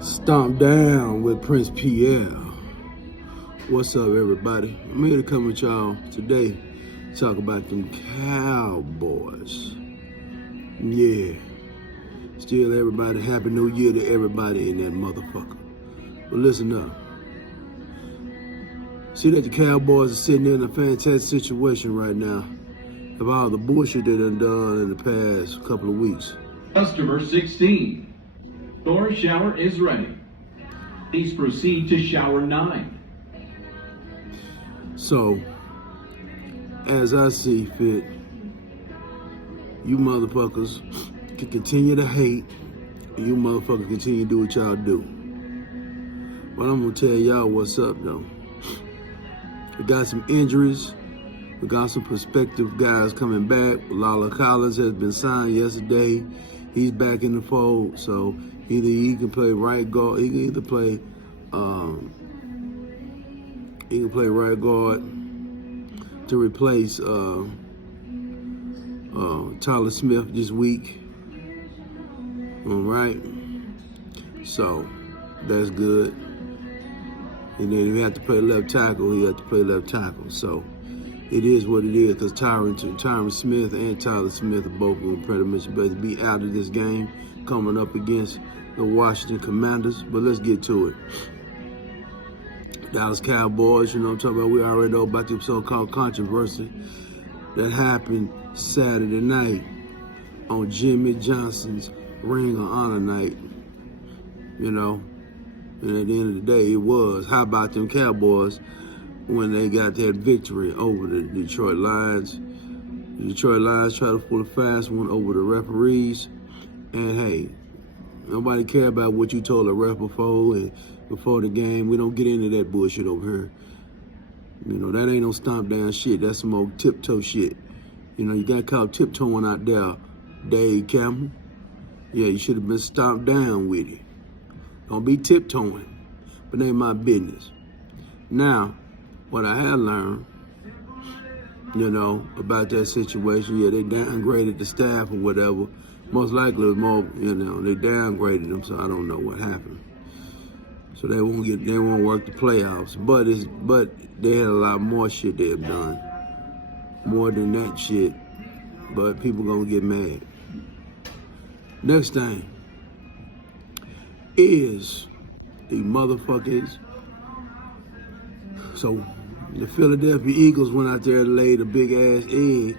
Stomp down with Prince Pierre. What's up, everybody? I'm here to come with y'all today. Talk about them Cowboys. Yeah. Still, everybody, Happy New Year to everybody in that motherfucker. But listen up. See that the Cowboys are sitting in a fantastic situation right now of all the bullshit they done in the past couple of weeks. Customer 16. Your shower is ready. Please proceed to shower 9. So, as I see fit, you motherfuckers can continue to hate, and you motherfuckers continue to do what y'all do. But I'm gonna tell y'all what's up though. We got some injuries. We got some prospective guys coming back. Lala Collins has been signed yesterday. He's back in the fold, so either he can play right guard. He can either play. He can play right guard to replace Tyler Smith this week. All right, so that's good. And then if he have to play left tackle, he have to play left tackle. So it is what it is, because Tyron Smith and Tyler Smith are both going to pretty much be out of this game coming up against the Washington Commanders. But let's get to it. Dallas Cowboys, you know what I'm talking about. We already know about the so-called controversy that happened Saturday night on Jimmy Johnson's Ring of Honor night, you know. And at the end of the day, it was, how about them Cowboys when they got that victory over the Detroit Lions? The Detroit Lions tried to pull a fast one over the referees. And hey, nobody care about what you told a ref before the game. We don't get into that bullshit over here. You know, that ain't no stomp down shit. That's some old tiptoe shit. You know, you got caught tiptoeing out there, Dave Campbell. Yeah, you should have been stomped down with it. Don't be tiptoeing, but ain't my business. Now, what I have learned, you know, about that situation, yeah, they downgraded the staff or whatever. Most likely, more, you know, they downgraded them, so I don't know what happened. So they won't work the playoffs. But they had a lot more shit they have done, more than that shit. But people gonna get mad. Next thing is the motherfuckers. So the Philadelphia Eagles went out there and laid a big ass egg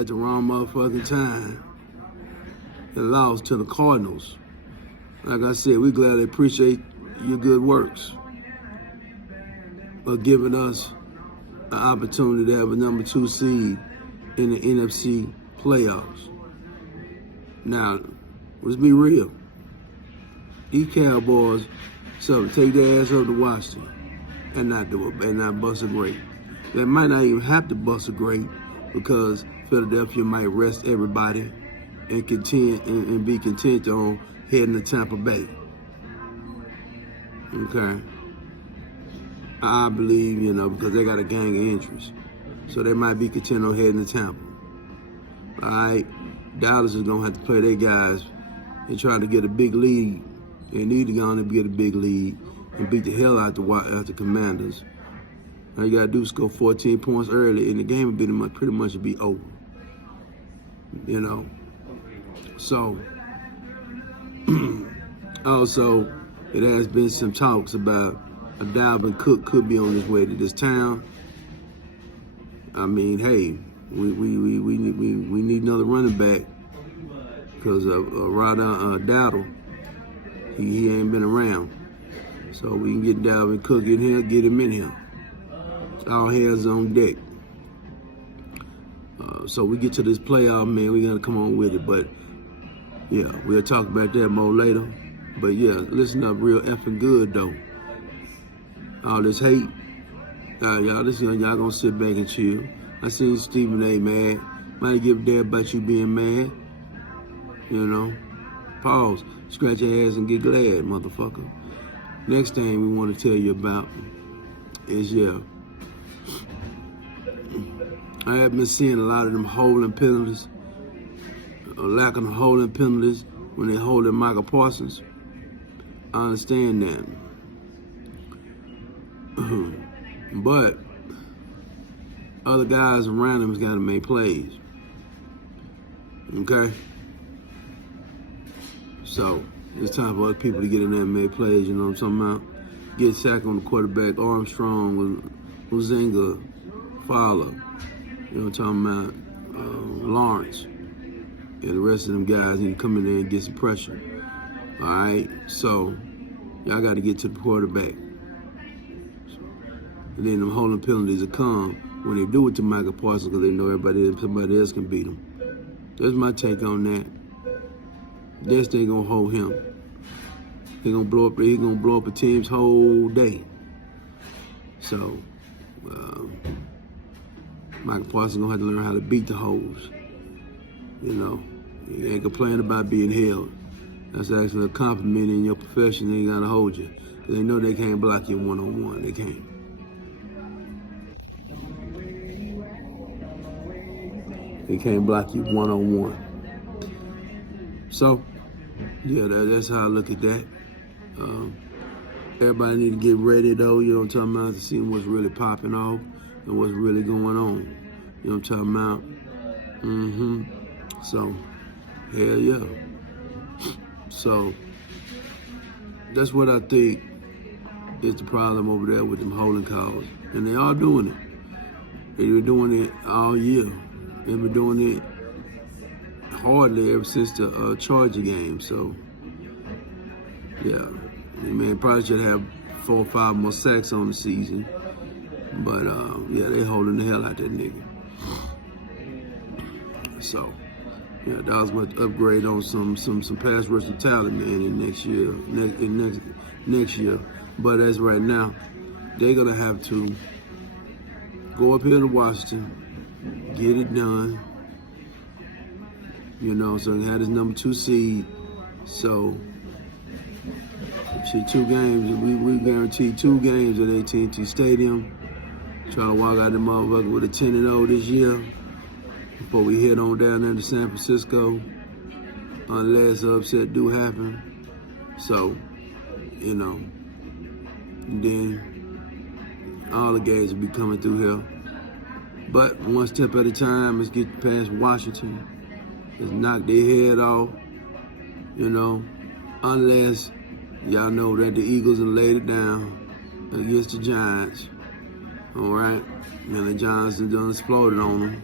at the wrong motherfucking time and lost to the Cardinals. Like I said, we gladly appreciate your good works of giving us an opportunity to have a number 2 seed in the NFC playoffs. Now, let's be real. These Cowboys, so take their ass over to Washington and not do it, and not bust a grape. They might not even have to bust a grape because Philadelphia might rest everybody and be content on heading to Tampa Bay. Okay. I believe, you know, because they got a gang of interest. So they might be content on heading to Tampa. All right. Dallas is going to have to play their guys and try to get a big lead. They need to go on and get a big lead and beat the hell out the Commanders. All you got to do is score 14 points early, and the game would pretty much be over. You know? So, also, it has been some talks about a Dalvin Cook could be on his way to this town. I mean, hey, we need another running back because Dowdle, he ain't been around. So we can get Dalvin Cook in here, get him in here. All hands on deck. So we get to this playoff, man, we got to come on with it. But, yeah, we'll talk about that more later. But, yeah, listen up real effing good, though. All this hate, y'all going to sit back and chill. I seen Stephen A. mad. Might give a damn about you being mad. You know? Pause. Scratch your ass and get glad, motherfucker. Next thing we want to tell you about is, yeah, I have been seeing a lot of them holding penalties, or lack of holding penalties when they holding Michael Parsons. I understand that. But other guys around him has got to make plays. Okay? So it's time for other people to get in there and make plays, you know what I'm talking about? Get sacked on the quarterback, Armstrong, Huzinga, Fowler, you know what I'm talking about? Lawrence. And the rest of them guys need to come in there and get some pressure. All right? So y'all got to get to the quarterback. And then them holding penalties will come when they do it to Michael Parsons because they know somebody else can beat him. That's my take on that. This they gonna hold him. He's gonna blow up a team's whole day. So Michael Parsons gonna have to learn how to beat the hoes. You know, you ain't complaining about being held. That's actually a compliment in your profession. They ain't gonna hold you. They know they can't block you one-on-one. They can't. They can't block you one-on-one. So, yeah, that's how I look at that. Everybody need to get ready, though, you know what I'm talking about, to see what's really popping off and what's really going on. You know what I'm talking about? So, hell yeah. So, that's what I think is the problem over there with them holding calls. And they are doing it. They've been doing it all year. They've been doing it hardly ever since the Charger game. So, yeah. Man, probably should have 4 or 5 more sacks on the season. But, yeah, they holding the hell out that nigga. So, yeah, that was my upgrade on some pass rushing talent, man, in next year. But as right now, they're going to have to go up here to Washington, get it done. You know, so he had his number 2 seed. So, shit, 2 games. We guaranteed 2 games at AT&T Stadium. Try to walk out the motherfucker with a 10-0 this year before we head on down there to San Francisco, unless upset do happen. So, you know, and then all the games will be coming through here. But one step at a time, let's get past Washington. Let's knock their head off, you know, unless y'all know that the Eagles have laid it down against the Giants. All right? And the Giants have done exploded on them,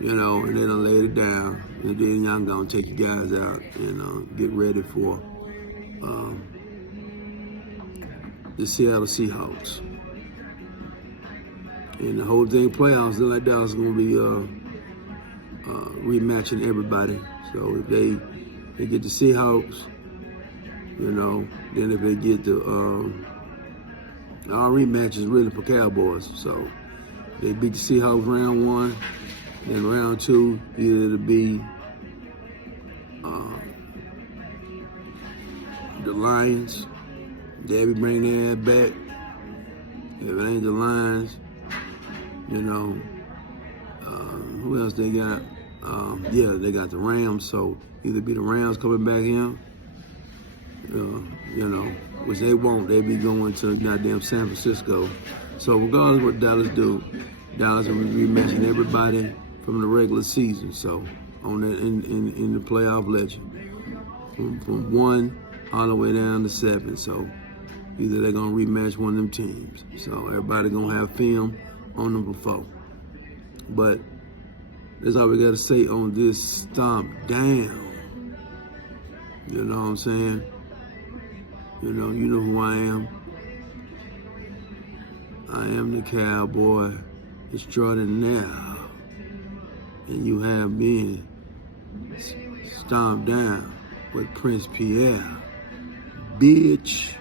you know, and they done laid it down. And then y'all gonna take you guys out and get ready for the Seattle Seahawks. And the whole thing playoffs, they're like Dallas is gonna be rematching everybody. So if they get the Seahawks, you know, then if they get the our rematch is really for Cowboys. So they beat the Seahawks round 1, then round 2 either it'll be the Lions. They'll be bringing their back. If it ain't the Lions, you know, who else they got? Yeah, they got the Rams. So either be the Rams coming back in, you know, which they won't. They be going to goddamn San Francisco. So regardless of what Dallas do, Dallas will be rematching everybody from the regular season. So on that in the playoff legend, from 1 all the way down to 7. So either they're gonna rematch one of them teams. So everybody gonna have film on them before. But that's all we gotta say on this stomp down. You know what I'm saying? You know who I am. I am the cowboy extraordinaire. And you have been stomped down with Prince Pierre. Bitch.